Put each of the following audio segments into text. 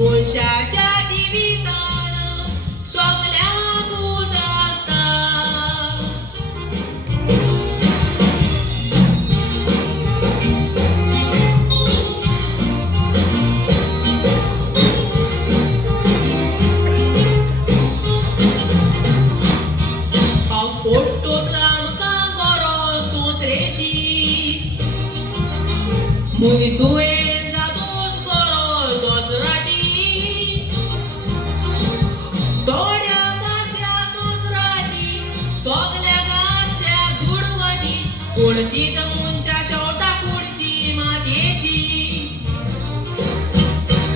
मुळशाच्या दिवितान सगळ्यांक उजळता. पावस पडटोच आमकां बरो सोंत्रेची. मनीस दुयेंत जातूच बरो दोतोराची. थोड्याक आसल्या सोंसराची सगल्याक आसल्या दुडवाची. पूण चिंत मनच्या शेवटाक उरची मातयेची.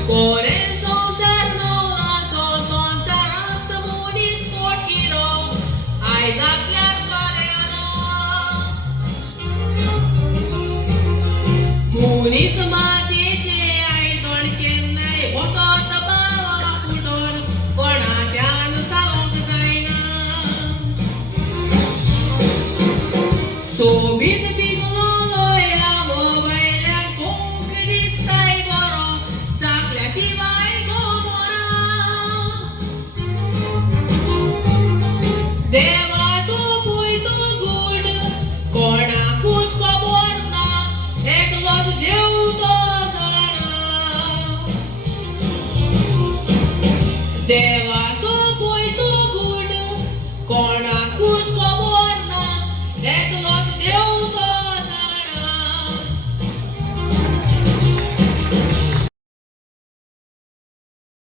कोरेन संवसार नवलाचो संवसारांत मनीस पोटगिरो. आयज आसल्यार फाल्यां ना. मनीस मातयेचे आयदन केन्नाय वचत बावा फुटोन कोणाच्यान सांगूंक जायना. सोबीत बिगलो ह्या मोबायलान कोंक दिसताय बरो. चाकल्या शिवाय गोमोरा. देवाचो पळय तो गूण कोणाकूच खबर ना. एकलोच देव तो जाणा. देवाचो पळय तो गूण कोणा